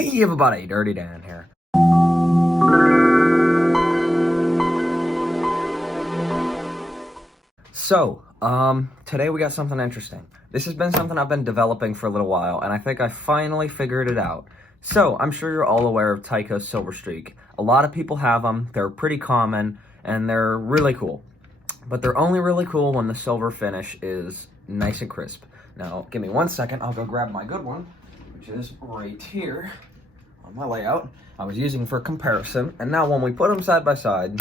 Hey everybody, Dirty Dan here. So, today we got something interesting. This has been something I've been developing for a little while, and I think I finally figured it out. So, I'm sure you're all aware of Tyco Silver Streak. A lot of people have them, they're pretty common, and they're really cool. But they're only really cool when the silver finish is nice and crisp. Now, give me 1 second, I'll go grab my good one, which is right here on my layout. I was using for comparison, and now when we put them side by side,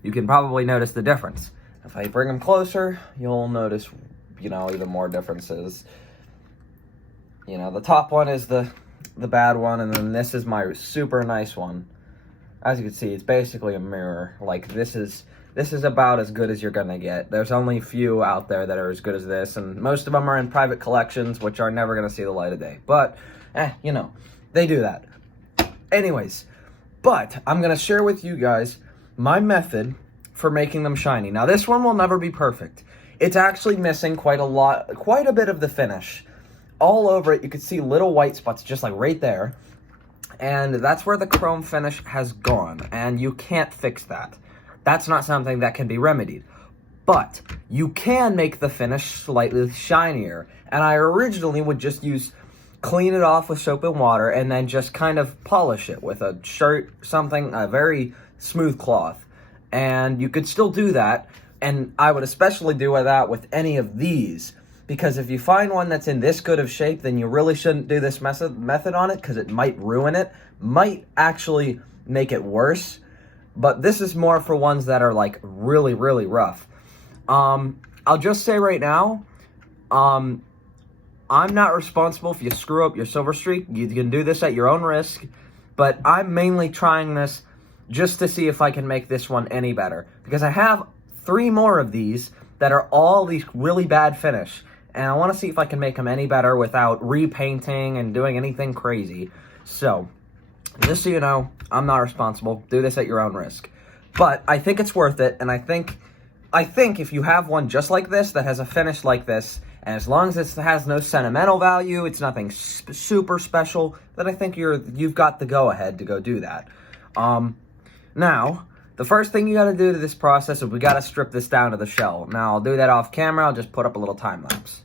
you can probably notice the difference. If I bring them closer, you'll notice, even more differences. The top one is the bad one, and then this is my super nice one. As you can see, it's basically a mirror. Like, this is about as good as you're gonna get. There's only a few out there that are as good as this, and most of them are in private collections, which are never gonna see the light of day. But, they do that. Anyways, but I'm gonna share with you guys my method for making them shiny. Now, this one will never be perfect. It's actually missing quite a bit of the finish. All over it, you can see little white spots just like right there. And that's where the chrome finish has gone, and you can't fix that. That's not something that can be remedied. But you can make the finish slightly shinier. And I originally would just clean it off with soap and water and then just kind of polish it with a shirt, a very smooth cloth. And you could still do that, and I would especially do that with any of these, because if you find one that's in this good of shape, then you really shouldn't do this method on it, because it might ruin it, might actually make it worse. But this is more for ones that are like really, really rough. I'll just say right now, I'm not responsible if you screw up your Silver Streak. You can do this at your own risk, but I'm mainly trying this just to see if I can make this one any better, because I have 3 more of these that are all these really bad finish, and I want to see if I can make them any better without repainting and doing anything crazy. So, just so you know, I'm not responsible. Do this at your own risk. But I think it's worth it, and I think if you have one just like this that has a finish like this, and as long as it has no sentimental value, it's nothing super special, then I think you've got the go-ahead to go do that. Now, the first thing you gotta do to this process is we gotta strip this down to the shell. Now, I'll do that off camera. I'll just put up a little time lapse.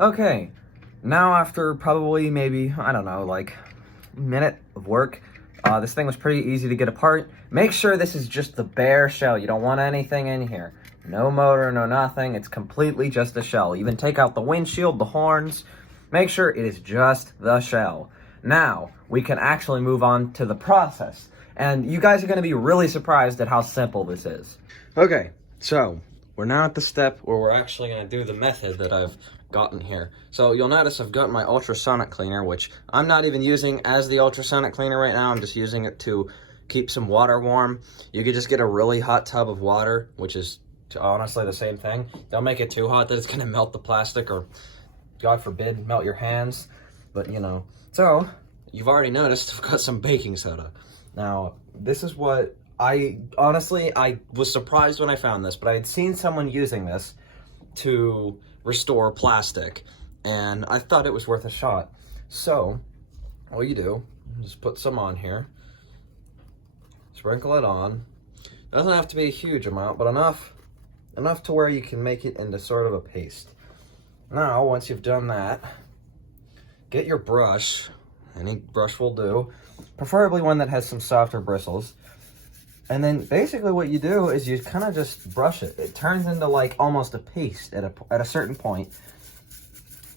Okay, now after probably maybe, I don't know, like a minute of work, this thing was pretty easy to get apart. Make sure this is just the bare shell. You don't want anything in here. No motor, no nothing. It's completely just a shell. Even take out the windshield, the horns. Make sure it is just the shell. Now, we can actually move on to the process. And you guys are going to be really surprised at how simple this is. Okay, so we're now at the step where we're actually going to do the method that I've gotten here. So you'll notice I've got my ultrasonic cleaner, which I'm not even using as the ultrasonic cleaner right now. I'm just using it to keep some water warm. You could just get a really hot tub of water, which is honestly the same thing. Don't make it too hot that it's going to melt the plastic or, God forbid, melt your hands. But, So, you've already noticed I've got some baking soda. Now, this is what I was surprised when I found this, but I had seen someone using this to restore plastic, and I thought it was worth a shot. So, all you do, just put some on here, sprinkle it on. Doesn't have to be a huge amount, but enough to where you can make it into sort of a paste. Now, once you've done that, get your brush, any brush will do, preferably one that has some softer bristles. And then basically what you do is you kind of just brush it. It turns into like almost a paste at a certain point.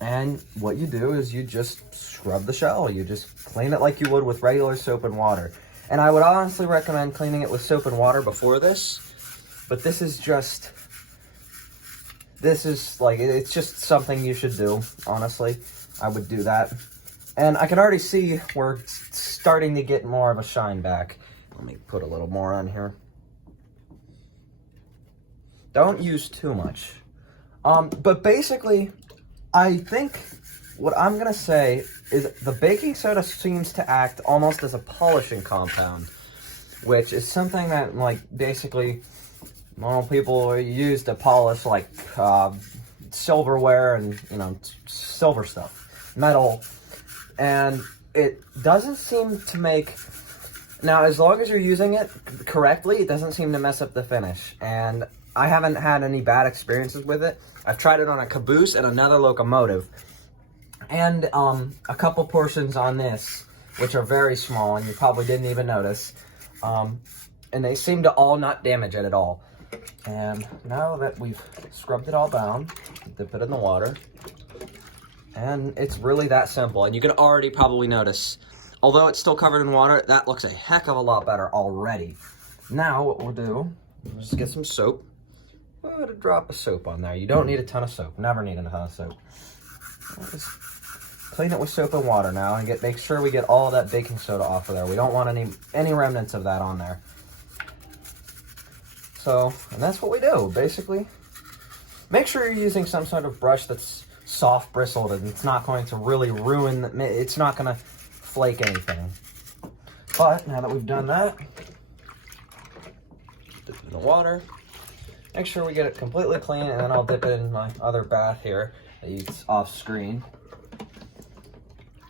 And what you do is you just scrub the shell. You just clean it like you would with regular soap and water. And I would honestly recommend cleaning it with soap and water before this. But it's just something you should do, honestly. I would do that. And I can already see we're starting to get more of a shine back. Let me put a little more on here. Don't use too much. But basically, I think what I'm going to say is the baking soda seems to act almost as a polishing compound, which is something that, like, basically normal people use to polish, like, silverware and, you know, silver stuff, metal, and it doesn't seem to make, now as long as you're using it correctly, it doesn't seem to mess up the finish, and I haven't had any bad experiences with it. I've tried it on a caboose and another locomotive, and a couple portions on this, which are very small, and you probably didn't even notice, and they seem to all not damage it at all. And now that we've scrubbed it all down, dip it in the water, and it's really that simple. And you can already probably notice, although it's still covered in water, that looks a heck of a lot better already. Now what we'll do is just get some soap. Put a drop of soap on there. You don't need a ton of soap. Never need a ton of soap. Just clean it with soap and water now, and make sure we get all that baking soda off of there. We don't want any remnants of that on there. So, and that's what we do, basically. Make sure you're using some sort of brush that's soft bristled, and it's not going to really ruin, it's not going to flake anything. But, now that we've done that, dip it in the water, make sure we get it completely clean, and then I'll dip it in my other bath here, it's off screen.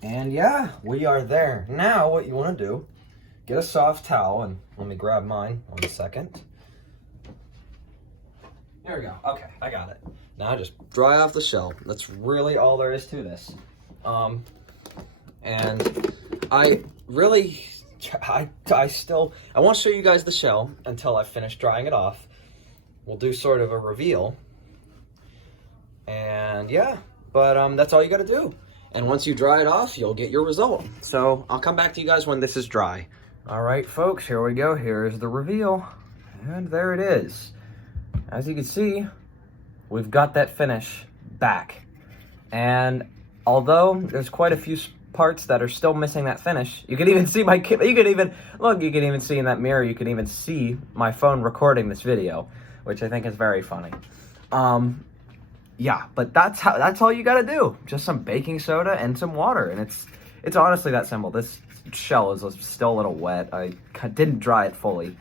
And yeah, we are there. Now, what you want to do, get a soft towel, and let me grab mine 1 second. There we go. Okay, I got it. Now just dry off the shell. That's really all there is to this. And I won't show you guys the shell until I finish drying it off. We'll do sort of a reveal. And yeah, but that's all you got to do. And once you dry it off, you'll get your result. So I'll come back to you guys when this is dry. All right, folks, here we go. Here is the reveal. And there it is. As you can see, we've got that finish back. And although there's quite a few parts that are still missing that finish, you can even see you can even see in that mirror, you can even see my phone recording this video, which I think is very funny. Yeah, but that's all you gotta do. Just some baking soda and some water, and it's honestly that simple. This shell is still a little wet. I didn't dry it fully.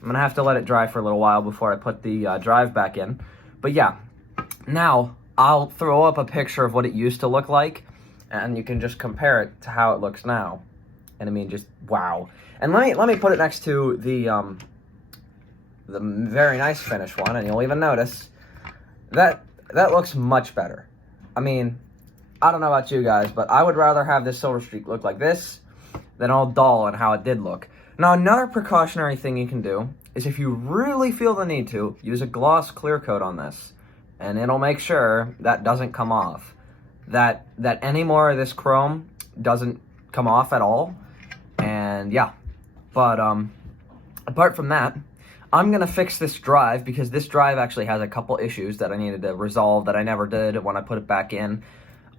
I'm gonna have to let it dry for a little while before I put the drive back in. But yeah, now I'll throw up a picture of what it used to look like, and you can just compare it to how it looks now. And I mean, just wow. And let me put it next to the very nice finish one, and you'll even notice that looks much better. I mean, I don't know about you guys, but I would rather have this Silver Streak look like this than all dull and how it did look. Now, another precautionary thing you can do is if you really feel the need to, use a gloss clear coat on this, and it'll make sure that doesn't come off. That any more of this chrome doesn't come off at all. And yeah, but apart from that, I'm gonna fix this drive because this drive actually has a couple issues that I needed to resolve that I never did when I put it back in.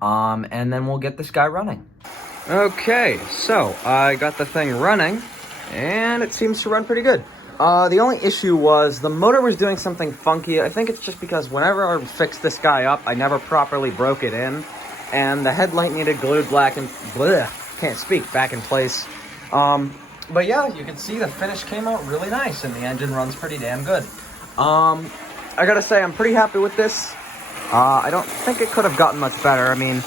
And then we'll get this guy running. Okay, so I got the thing running, and it seems to run pretty good. The only issue was the motor was doing something funky. I think it's just because whenever I fixed this guy up, I never properly broke it in, and the headlight needed glued back in place. But yeah, you can see the finish came out really nice, and the engine runs pretty damn good. I gotta say, I'm pretty happy with this. I don't think it could have gotten much better. I mean,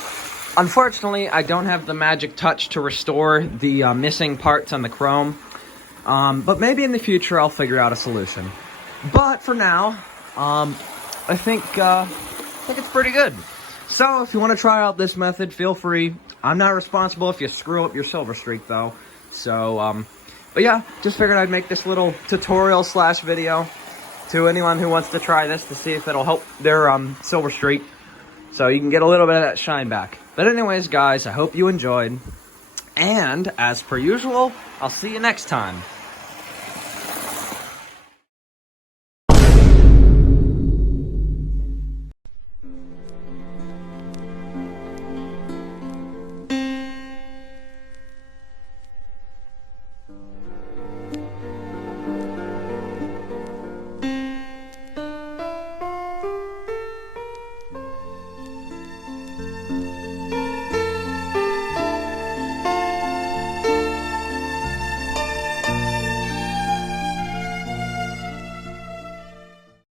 unfortunately, I don't have the magic touch to restore the missing parts on the chrome. But maybe in the future, I'll figure out a solution. But for now, I think it's pretty good. So if you want to try out this method, feel free. I'm not responsible if you screw up your Silver Streak, though. So, but yeah, just figured I'd make this little tutorial / video to anyone who wants to try this to see if it'll help their Silver Streak, so you can get a little bit of that shine back. But anyways, guys, I hope you enjoyed, and as per usual, I'll see you next time.